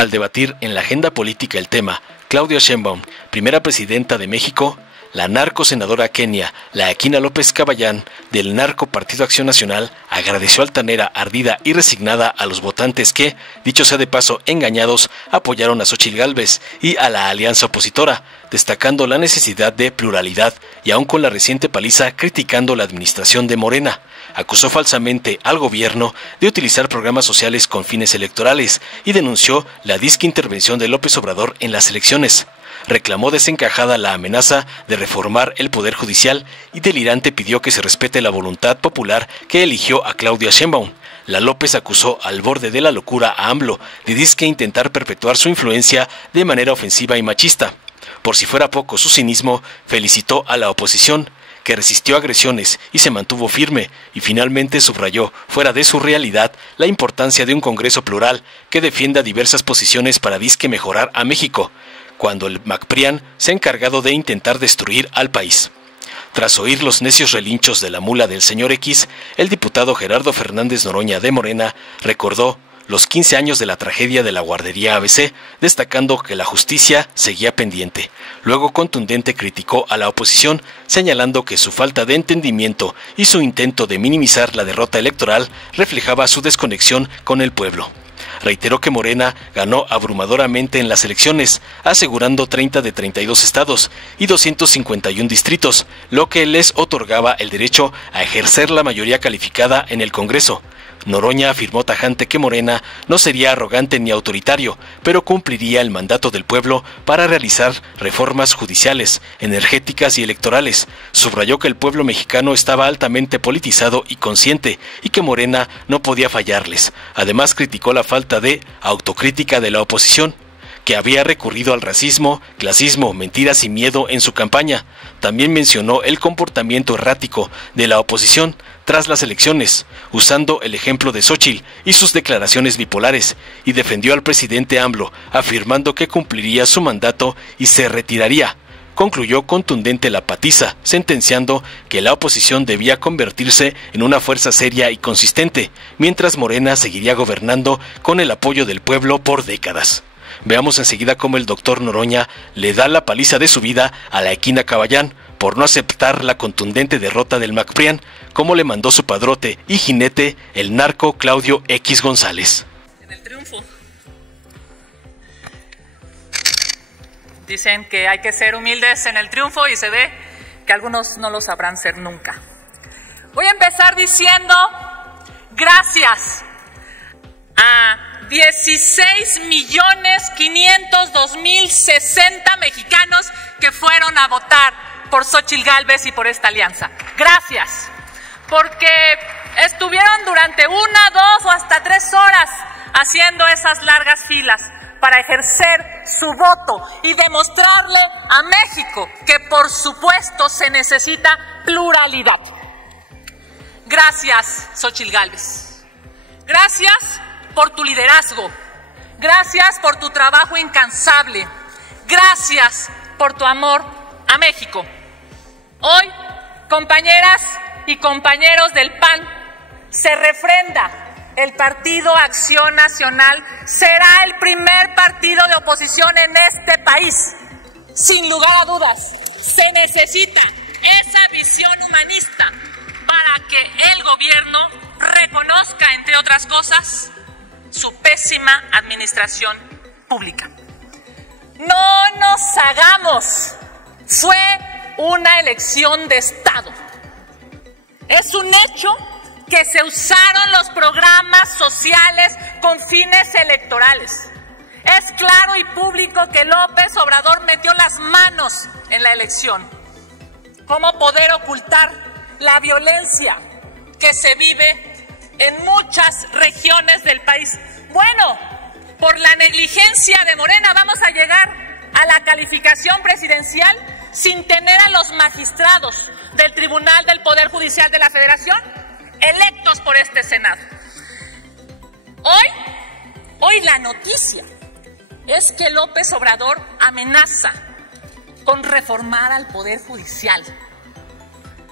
Al debatir en la agenda política el tema, Claudia Sheinbaum, primera presidenta de México, la narcosenadora kenia, Laekina López Caballán, del narco Partido Acción Nacional, agradeció altanera, ardida y resignada a los votantes que, dicho sea de paso, engañados, apoyaron a Xóchitl Gálvez y a la alianza opositora, destacando la necesidad de pluralidad y aún con la reciente paliza criticando la administración de Morena. Acusó falsamente al gobierno de utilizar programas sociales con fines electorales y denunció la disque intervención de López Obrador en las elecciones. Reclamó desencajada la amenaza de reformar el Poder Judicial y delirante pidió que se respete la voluntad popular que eligió a Claudia Sheinbaum. La López acusó al borde de la locura a AMLO de disque intentar perpetuar su influencia de manera ofensiva y machista. Por si fuera poco su cinismo, felicitó a la oposición, que resistió agresiones y se mantuvo firme, y finalmente subrayó, fuera de su realidad, la importancia de un Congreso plural que defienda diversas posiciones para disque mejorar a México, cuando el MacPrian se ha encargado de intentar destruir al país. Tras oír los necios relinchos de la mula del señor X, el diputado Gerardo Fernández Noroña de Morena recordó los 15 años de la tragedia de la guardería ABC, destacando que la justicia seguía pendiente. Luego contundente criticó a la oposición, señalando que su falta de entendimiento y su intento de minimizar la derrota electoral reflejaba su desconexión con el pueblo. Reiteró que Morena ganó abrumadoramente en las elecciones, asegurando 30 de 32 estados y 251 distritos, lo que les otorgaba el derecho a ejercer la mayoría calificada en el Congreso. Noroña afirmó tajante que Morena no sería arrogante ni autoritario, pero cumpliría el mandato del pueblo para realizar reformas judiciales, energéticas y electorales. Subrayó que el pueblo mexicano estaba altamente politizado y consciente, y que Morena no podía fallarles. Además criticó la falta de autocrítica de la oposición, que había recurrido al racismo, clasismo, mentiras y miedo en su campaña. También mencionó el comportamiento errático de la oposición tras las elecciones, usando el ejemplo de Xóchitl y sus declaraciones bipolares, y defendió al presidente AMLO, afirmando que cumpliría su mandato y se retiraría. Concluyó contundente la patiza, sentenciando que la oposición debía convertirse en una fuerza seria y consistente, mientras Morena seguiría gobernando con el apoyo del pueblo por décadas. Veamos enseguida cómo el doctor Noroña le da la paliza de su vida a Laekina Caballán por no aceptar la contundente derrota del MacPrian, como le mandó su padrote y jinete, el narco Claudio X González. En el triunfo. Dicen que hay que ser humildes en el triunfo y se ve que algunos no lo sabrán ser nunca. Voy a empezar diciendo gracias a 16.502.060 mexicanos que fueron a votar por Xóchitl Gálvez y por esta alianza. Gracias, porque estuvieron durante 1, 2 o hasta 3 horas haciendo esas largas filas para ejercer su voto y demostrarle a México que por supuesto se necesita pluralidad. Gracias, Xóchitl Gálvez. Gracias por tu liderazgo. Gracias por tu trabajo incansable. Gracias por tu amor a México. Hoy, compañeras y compañeros del PAN, se refrenda: el Partido Acción Nacional será el primer partido de oposición en este país. Sin lugar a dudas, se necesita esa visión humanista para que el gobierno reconozca, entre otras cosas, su pésima administración pública. No nos hagamos, fue una elección de Estado. Es un hecho que se usaron los programas sociales con fines electorales. Es claro y público que López Obrador metió las manos en la elección. ¿Cómo poder ocultar la violencia que se vive en muchas regiones del país? Bueno, por la negligencia de Morena vamos a llegar a la calificación presidencial sin tener a los magistrados del Tribunal del Poder Judicial de la Federación electos por este Senado. Hoy la noticia es que López Obrador amenaza con reformar al Poder Judicial.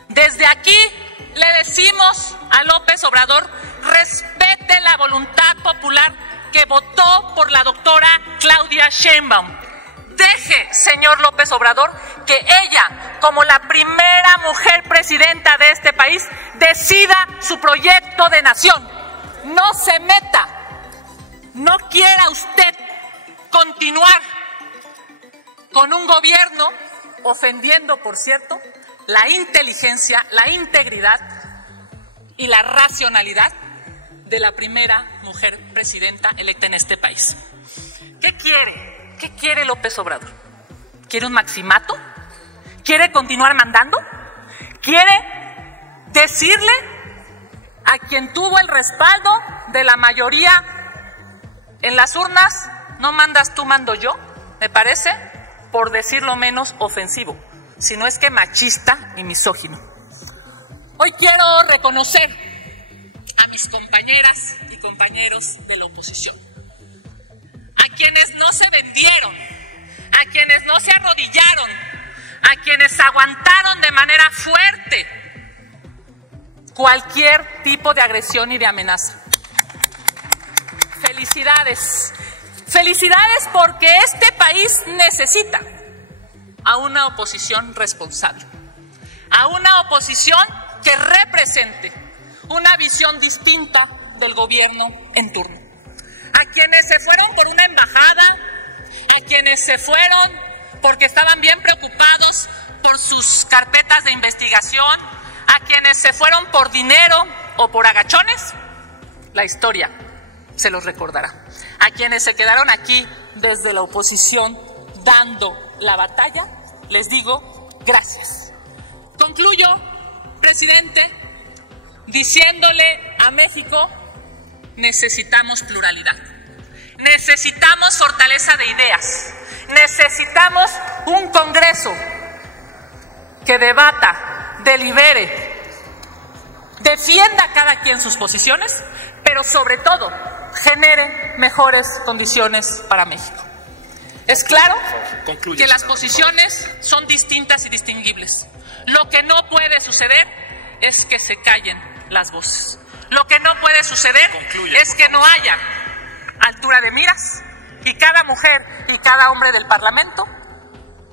Desde aquí le decimos a López Obrador: respete la voluntad popular que votó por la doctora Claudia Sheinbaum. Deje, señor López Obrador, que ella, como la primera mujer presidenta de este país, decida su proyecto de nación. No se meta. No quiera usted continuar con un gobierno ofendiendo, por cierto, la inteligencia, la integridad y la racionalidad de la primera mujer presidenta electa en este país. ¿Qué quiere? ¿Qué quiere López Obrador? ¿Quiere un maximato? ¿Quiere continuar mandando? ¿Quiere decirle a quien tuvo el respaldo de la mayoría en las urnas, no mandas tú, mando yo? Me parece, por decirlo menos, ofensivo, si no es que machista y misógino. Hoy quiero reconocer a mis compañeras y compañeros de la oposición, a quienes no se vendieron, a quienes no se arrodillaron, a quienes aguantaron de manera fuerte cualquier tipo de agresión y de amenaza. Felicidades. Felicidades, porque este país necesita a una oposición responsable, a una oposición que represente una visión distinta del gobierno en turno. A quienes se fueron por una embajada, a quienes se fueron porque estaban bien preocupados por sus carpetas de investigación, a quienes se fueron por dinero o por agachones, la historia se los recordará. A quienes se quedaron aquí desde la oposición dando la batalla, les digo gracias. Concluyo, presidente, diciéndole a México: necesitamos pluralidad, necesitamos fortaleza de ideas, necesitamos un Congreso que debata, delibere, defienda a cada quien sus posiciones, pero sobre todo genere mejores condiciones para México. Es claro que las posiciones son distintas y distinguibles. Lo que no puede suceder es que se callen las voces. Lo que no puede suceder es que no haya altura de miras y cada mujer y cada hombre del Parlamento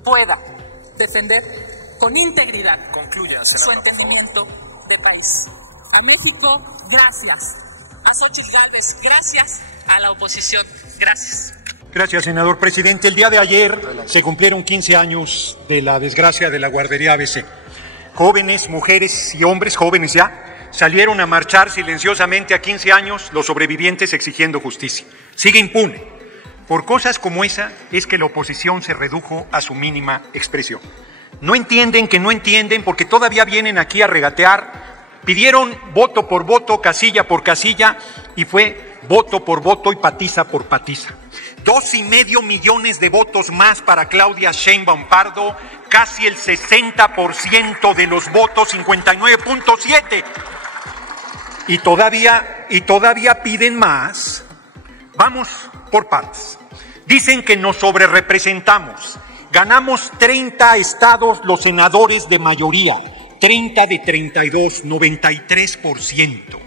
pueda defender con integridad su entendimiento de país. A México, gracias. A Xóchitl Gálvez, gracias. A la oposición, gracias. Gracias, senador presidente. El día de ayer se cumplieron 15 años de la desgracia de la guardería ABC. Jóvenes, mujeres y hombres, jóvenes ya, salieron a marchar silenciosamente a 15 años, los sobrevivientes exigiendo justicia. Sigue impune. Por cosas como esa es que la oposición se redujo a su mínima expresión. No entienden que no entienden, porque todavía vienen aquí a regatear. Pidieron voto por voto, casilla por casilla, y fue voto por voto y patiza por patiza. 2,5 millones de votos más para Claudia Sheinbaum Pardo, casi el 60% de los votos, 59.7. Y todavía piden más. Vamos por partes. Dicen que nos sobrerepresentamos. Ganamos 30 estados los senadores de mayoría. 30 de 32, 93%.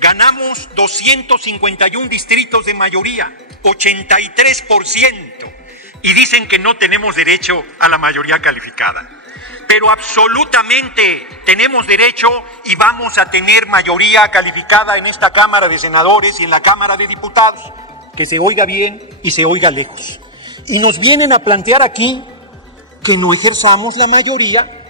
Ganamos 251 distritos de mayoría, 83%. Y dicen que no tenemos derecho a la mayoría calificada. Pero absolutamente tenemos derecho y vamos a tener mayoría calificada en esta Cámara de Senadores y en la Cámara de Diputados. Que se oiga bien y se oiga lejos. Y nos vienen a plantear aquí que no ejerzamos la mayoría,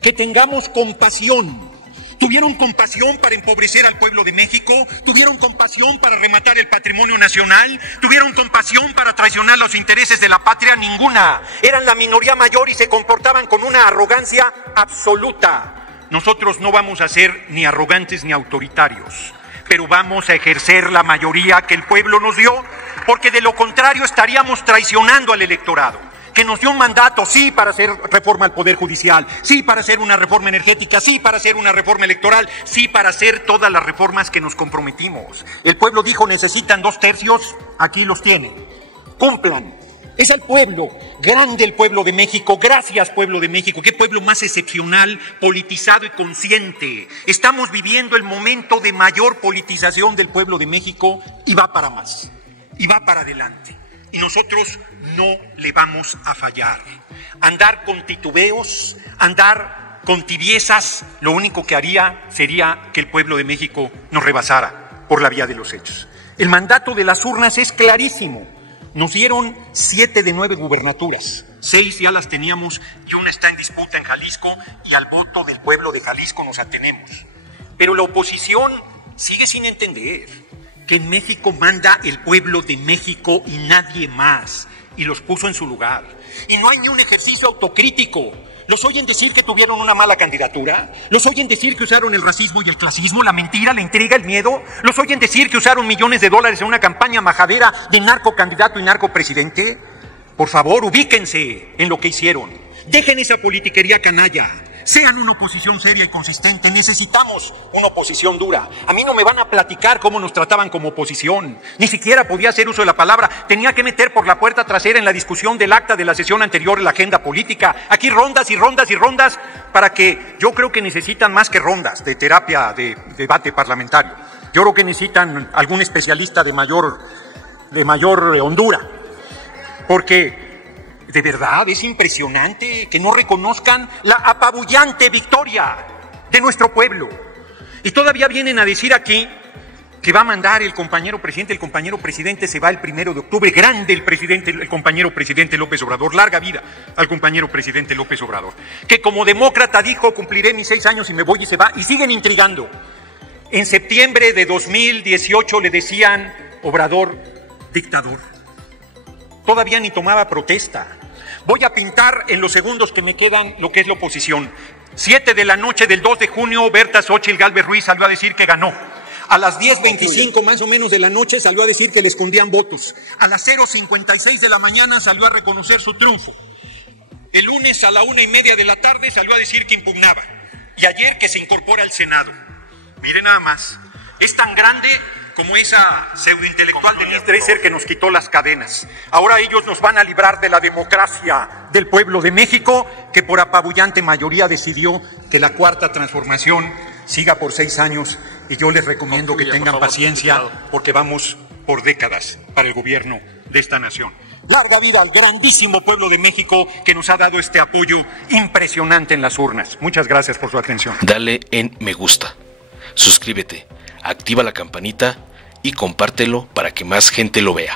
que tengamos compasión. Tuvieron compasión para empobrecer al pueblo de México, tuvieron compasión para rematar el patrimonio nacional, tuvieron compasión para traicionar los intereses de la patria. Ninguna. Eran la minoría mayor y se comportaban con una arrogancia absoluta. Nosotros no vamos a ser ni arrogantes ni autoritarios, pero vamos a ejercer la mayoría que el pueblo nos dio, porque de lo contrario estaríamos traicionando al electorado, que nos dio un mandato, sí, para hacer reforma al Poder Judicial, sí, para hacer una reforma energética, sí, para hacer una reforma electoral, sí, para hacer todas las reformas que nos comprometimos. El pueblo dijo: necesitan 2/3, aquí los tienen. Cumplan. Es el pueblo, grande el pueblo de México. Gracias, pueblo de México. Qué pueblo más excepcional, politizado y consciente. Estamos viviendo el momento de mayor politización del pueblo de México y va para más, y va para adelante. y nosotros no le vamos a fallar. Andar con titubeos, andar con tibiezas, lo único que haría sería que el pueblo de México nos rebasara por la vía de los hechos. El mandato de las urnas es clarísimo. Nos dieron 7 de 9 gubernaturas, 6 ya las teníamos y una está en disputa en Jalisco, y al voto del pueblo de Jalisco nos atenemos. Pero la oposición sigue sin entender que en México manda el pueblo de México y nadie más, y los puso en su lugar. Y no hay ni un ejercicio autocrítico. ¿Los oyen decir que tuvieron una mala candidatura? ¿Los oyen decir que usaron el racismo y el clasismo, la mentira, la intriga, el miedo? ¿Los oyen decir que usaron millones de dólares en una campaña majadera de narcocandidato y narcopresidente? Por favor, ubíquense en lo que hicieron. Dejen esa politiquería canalla. Sean una oposición seria y consistente. Necesitamos una oposición dura. A mí no me van a platicar cómo nos trataban como oposición. Ni siquiera podía hacer uso de la palabra. Tenía que meter por la puerta trasera en la discusión del acta de la sesión anterior la agenda política. Aquí rondas y rondas y rondas para que yo creo que necesitan más que rondas de terapia, de debate parlamentario. Yo creo que necesitan algún especialista de mayor hondura. Porque de verdad es impresionante que no reconozcan la apabullante victoria de nuestro pueblo. Y todavía vienen a decir aquí que va a mandar el compañero presidente. El compañero presidente se va el 1 de octubre. Grande el compañero presidente López Obrador. Larga vida al compañero presidente López Obrador. Que como demócrata dijo, cumpliré mis 6 años y me voy, y se va. Y siguen intrigando. En septiembre de 2018 le decían Obrador dictador. Todavía ni tomaba protesta. Voy a pintar en los segundos que me quedan lo que es la oposición. 7 de la noche del 2 de junio, Berta Xóchitl Gálvez Ruiz salió a decir que ganó. A las 10:25 más o menos de la noche salió a decir que le escondían votos. A las 0:56 de la mañana salió a reconocer su triunfo. El lunes a la 1:30 de la tarde salió a decir que impugnaba. Y ayer que se incorpora al Senado. Mire nada más, es tan grande como esa pseudointelectual de Dresser que nos quitó las cadenas. Ahora ellos nos van a librar de la democracia del pueblo de México, que por apabullante mayoría decidió que la Cuarta Transformación siga por 6 años, y yo les recomiendo que tengan paciencia, porque vamos por décadas para el gobierno de esta nación. Larga vida al grandísimo pueblo de México que nos ha dado este apoyo impresionante en las urnas. Muchas gracias por su atención. Dale en me gusta, suscríbete, activa la campanita y compártelo para que más gente lo vea.